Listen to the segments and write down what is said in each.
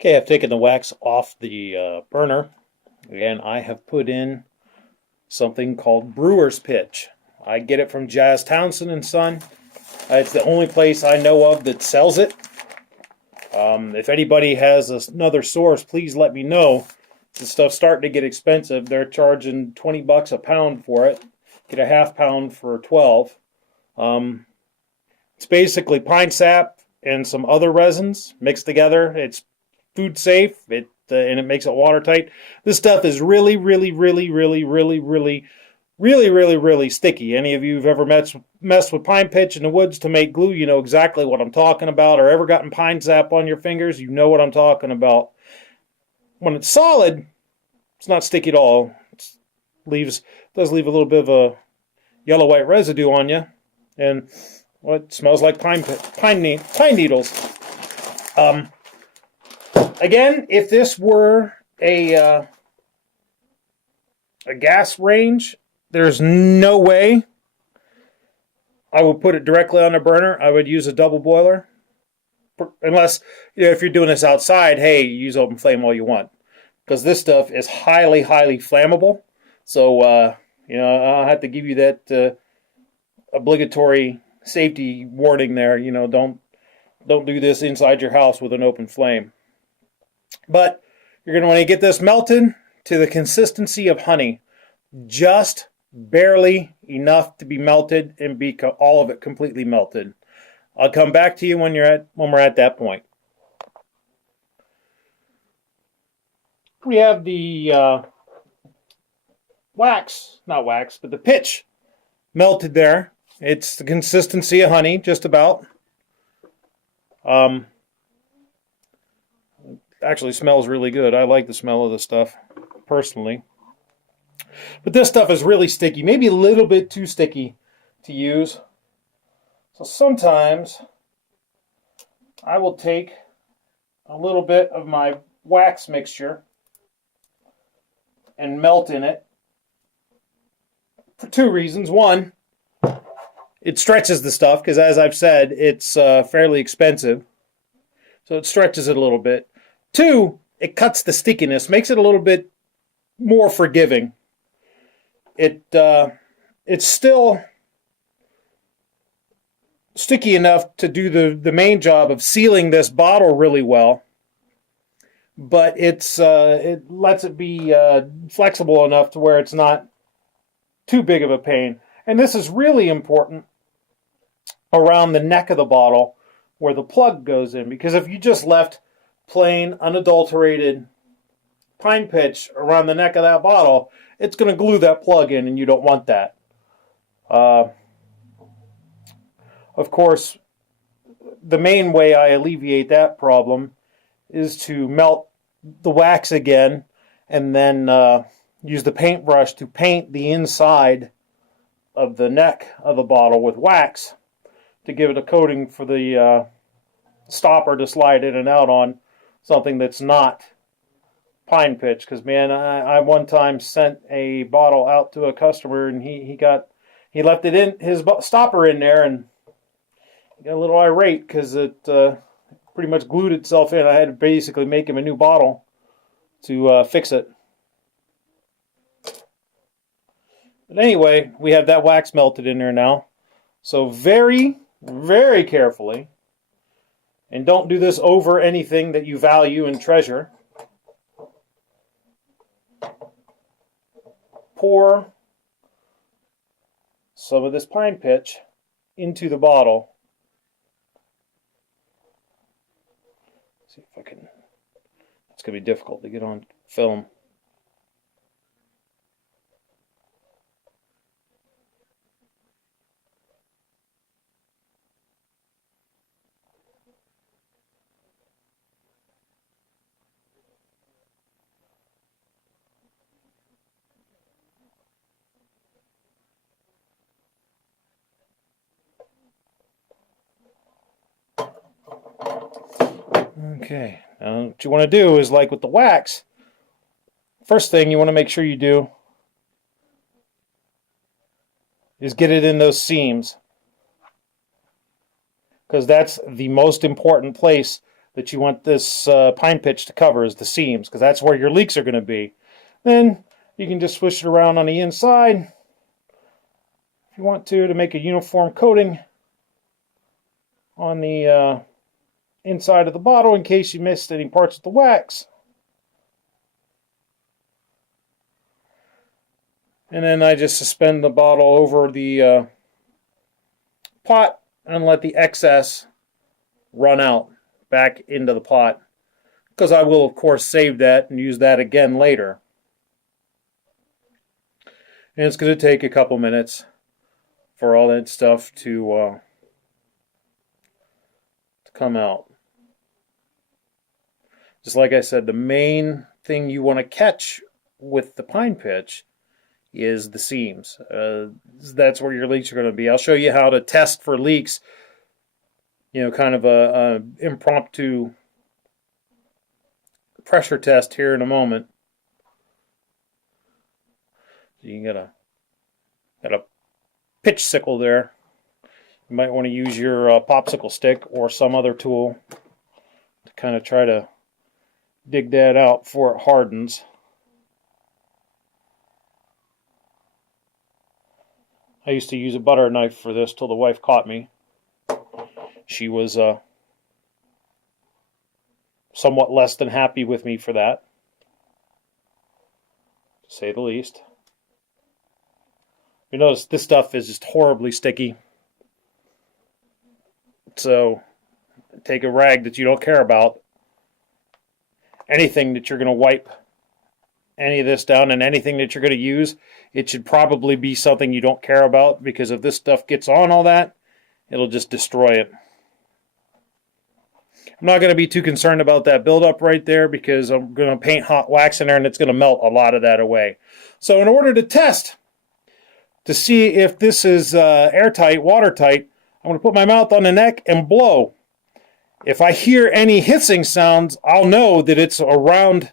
Okay, I've taken the wax off the burner, and I have put in something called brewer's pitch. I get it from Jazz Townsend and Son. It's the only place I know of that sells it. If anybody has another source, please let me know. This stuff's starting to get expensive. They're charging $20 a pound for it. Get a half pound for 12. It's basically pine sap and some other resins mixed together. It's food safe, and it makes it watertight. This stuff is really, really, really, really, really, really, really, really, really sticky. Any of you who've ever messed with pine pitch in the woods to make glue, you know exactly what I'm talking about. Or ever gotten pine sap on your fingers, you know what I'm talking about. When it's solid, it's not sticky at all. It does leave a little bit of a yellow-white residue on you, and well, it smells like pine needles. Again, if this were a gas range, there's no way I would put it directly on the burner. I would use a double boiler. Unless, if you're doing this outside, hey, use open flame all you want. Because this stuff is highly, highly flammable. So, I'll have to give you that obligatory safety warning there. Don't do this inside your house with an open flame. But you're going to want to get this melted to the consistency of honey. Just barely enough to be melted and be all of it completely melted. I'll come back to you when we're at that point. We have the the pitch melted there. It's the consistency of honey, just about. Actually smells really good. I like the smell of this stuff, personally. But this stuff is really sticky, maybe a little bit too sticky to use. So sometimes I will take a little bit of my wax mixture and melt in it for two reasons. One, it stretches the stuff, because as I've said, it's fairly expensive. So it stretches it a little bit. Two, it cuts the stickiness, makes it a little bit more forgiving. It's still sticky enough to do the main job of sealing this bottle really well, but it lets it be flexible enough to where it's not too big of a pain. And this is really important around the neck of the bottle where the plug goes in, because if you just left plain, unadulterated pine pitch around the neck of that bottle, it's going to glue that plug in, and you don't want that. Of course, the main way I alleviate that problem is to melt the wax again and then use the paintbrush to paint the inside of the neck of the bottle with wax to give it a coating for the stopper to slide in and out on something that's not pine pitch. Because, man, I one time sent a bottle out to a customer, and he left it in his stopper in there, and he got a little irate because it pretty much glued itself in. I had to basically make him a new bottle to fix it. But anyway, we have that wax melted in there now. So very, very carefully, and don't do this over anything that you value and treasure, pour some of this pine pitch into the bottle. Let's see if I can. It's going to be difficult to get on film. Okay, now what you want to do is, like with the wax, first thing you want to make sure you do is get it in those seams, because that's the most important place that you want this pine pitch to cover is the seams, because that's where your leaks are going to be. Then you can just swish it around on the inside if you want to make a uniform coating on the inside of the bottle in case you missed any parts of the wax. And then I just suspend the bottle over the pot and let the excess run out back into the pot, because I will of course save that and use that again later. And it's going to take a couple minutes for all that stuff to come out. Just like I said, the main thing you want to catch with the pine pitch is the seams. That's where your leaks are going to be. I'll show you how to test for leaks, kind of a impromptu pressure test here in a moment. So you got a pitch sickle there. You might want to use your popsicle stick or some other tool to kind of try to dig that out before it hardens. I used to use a butter knife for this till the wife caught me. She was somewhat less than happy with me for that, to say the least. You notice this stuff is just horribly sticky. So take a rag that you don't care about, anything that you're going to wipe any of this down, and anything that you're going to use, it should probably be something you don't care about, because if this stuff gets on all that, it'll just destroy it. I'm not going to be too concerned about that buildup right there, because I'm going to paint hot wax in there and it's going to melt a lot of that away. So in order to test to see if this is airtight, watertight, I'm going to put my mouth on the neck and blow. If I hear any hissing sounds, I'll know that it's around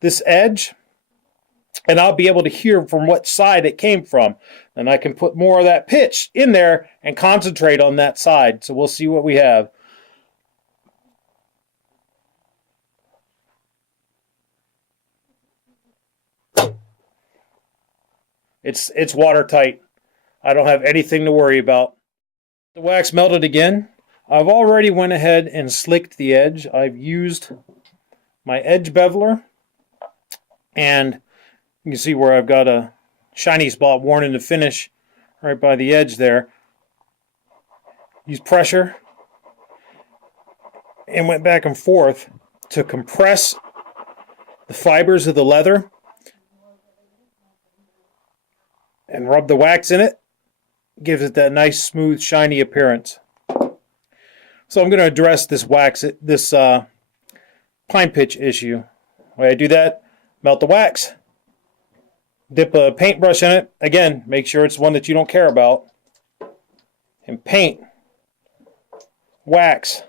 this edge, and I'll be able to hear from what side it came from. And I can put more of that pitch in there and concentrate on that side. So we'll see what we have. It's watertight. I don't have anything to worry about. The wax melted again. I've already went ahead and slicked the edge. I've used my edge beveler, and you can see where I've got a shiny spot worn in the finish right by the edge there. Use pressure and went back and forth to compress the fibers of the leather and rub the wax in it. Gives it that nice, smooth, shiny appearance. So I'm going to address this pine pitch issue. The way I do that, melt the wax, dip a paintbrush in it. Again, make sure it's one that you don't care about. And paint wax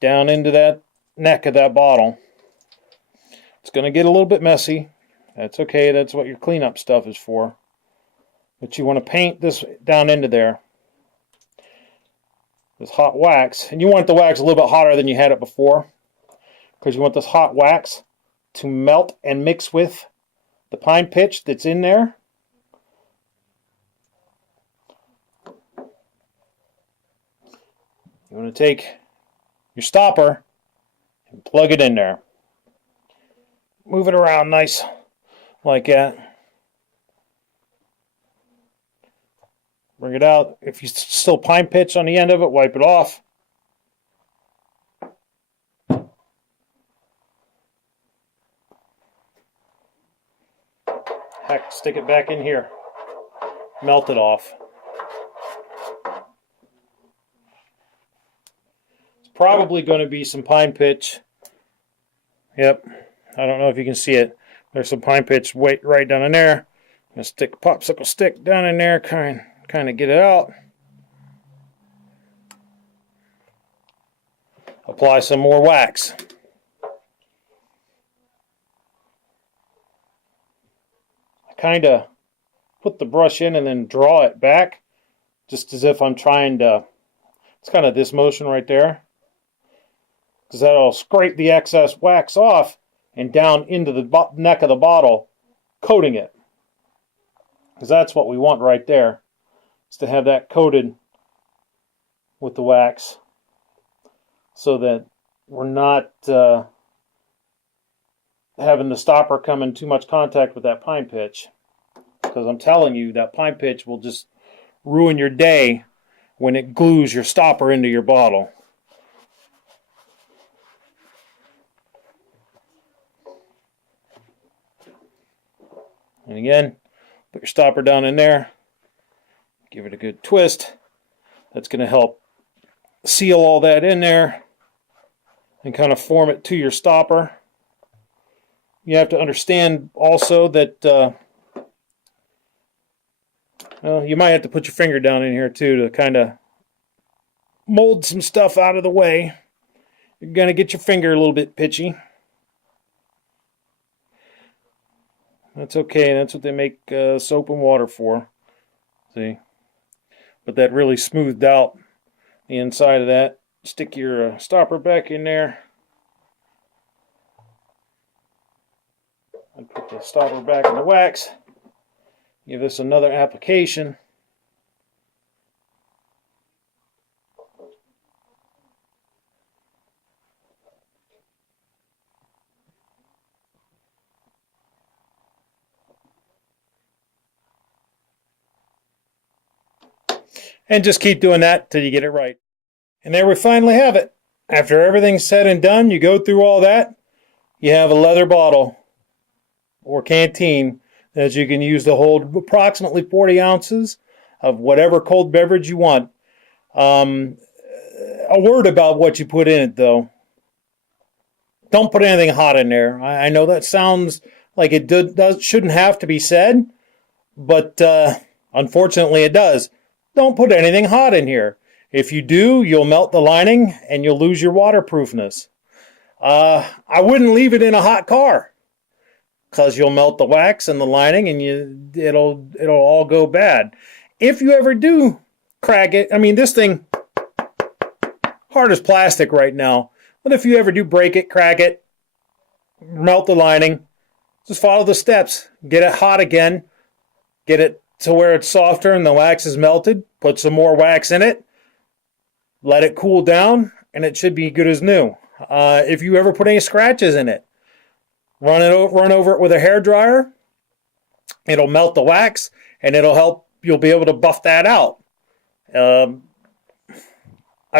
down into that neck of that bottle. It's going to get a little bit messy. That's okay. That's what your cleanup stuff is for. But you want to paint this down into there. This hot wax. And you want the wax a little bit hotter than you had it before, because you want this hot wax to melt and mix with the pine pitch that's in there. You want to take your stopper and plug it in there. Move it around nice like that. Bring it out. If you still pine pitch on the end of it, wipe it off. Heck, stick it back in here. Melt it off. It's probably going to be some pine pitch. Yep. I don't know if you can see it. There's some pine pitch right down in there. I'm going to stick a popsicle stick down in there, kind of get it out. Apply some more wax. I kind of put the brush in and then draw it back, just as if I'm trying to, it's kind of this motion right there. because that'll scrape the excess wax off and down into the neck of the bottle, coating it. Because that's what we want right there, is to have that coated with the wax so that we're not having the stopper come in too much contact with that pine pitch. Because I'm telling you, that pine pitch will just ruin your day when it glues your stopper into your bottle. And again, put your stopper down in there, give it a good twist. That's going to help seal all that in there and kind of form it to your stopper. You have to understand also that you might have to put your finger down in here too to kind of mold some stuff out of the way. You're going to get your finger a little bit pitchy. That's okay. That's what they make soap and water for. See? But that really smoothed out the inside of that. Stick your stopper back in there. And put the stopper back in the wax. Give this another application. And just keep doing that till you get it right. And there we finally have it. After everything's said and done, you go through all that, you have a leather bottle or canteen that you can use to hold approximately 40 ounces of whatever cold beverage you want. A word about what you put in it, though. Don't put anything hot in there. I know that sounds like it shouldn't have to be said, but unfortunately it does. Don't put anything hot in here. If you do, you'll melt the lining and you'll lose your waterproofness. I wouldn't leave it in a hot car because you'll melt the wax and the lining and it'll all go bad. If you ever do crack it, I mean, this thing, hard as plastic right now, but if you ever do break it, crack it, melt the lining, just follow the steps. Get it hot again, get it to where it's softer and the wax is melted, put some more wax in it, let it cool down, and it should be good as new. If you ever put any scratches in it, run over it with a hairdryer. It'll melt the wax, and it'll help. You'll be able to buff that out. I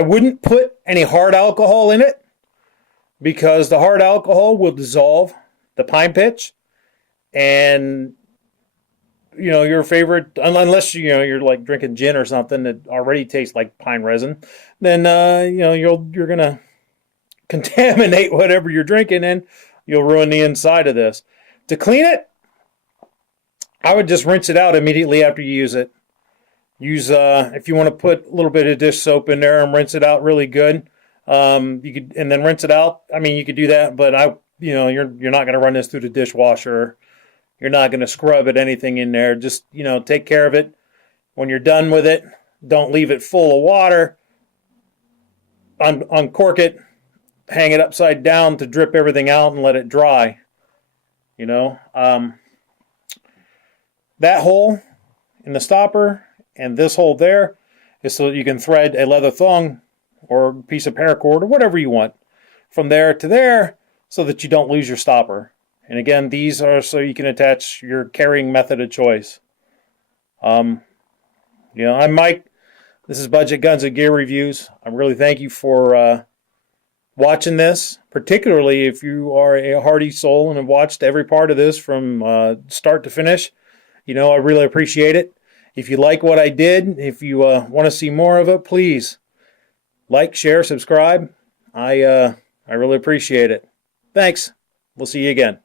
wouldn't put any hard alcohol in it because the hard alcohol will dissolve the pine pitch, and your favorite, unless you're like drinking gin or something that already tastes like pine resin, then you're gonna contaminate whatever you're drinking and you'll ruin the inside of this. To clean it, I would just rinse it out immediately after you use it. Use if you want to put a little bit of dish soap in there and rinse it out really good. You could, and then rinse it out. I mean, you could do that, but you're not gonna run this through the dishwasher. You're not going to scrub it, anything in there. Just, take care of it. When you're done with it, don't leave it full of water. Uncork it, hang it upside down to drip everything out and let it dry. That hole in the stopper and this hole there is so that you can thread a leather thong or a piece of paracord or whatever you want from there to there so that you don't lose your stopper. And again, these are so you can attach your carrying method of choice. I'm Mike. This is Budget Guns and Gear Reviews. I really thank you for watching this, particularly if you are a hardy soul and have watched every part of this from start to finish. I really appreciate it. If you like what I did, if you want to see more of it, please like, share, subscribe. I really appreciate it. Thanks. We'll see you again.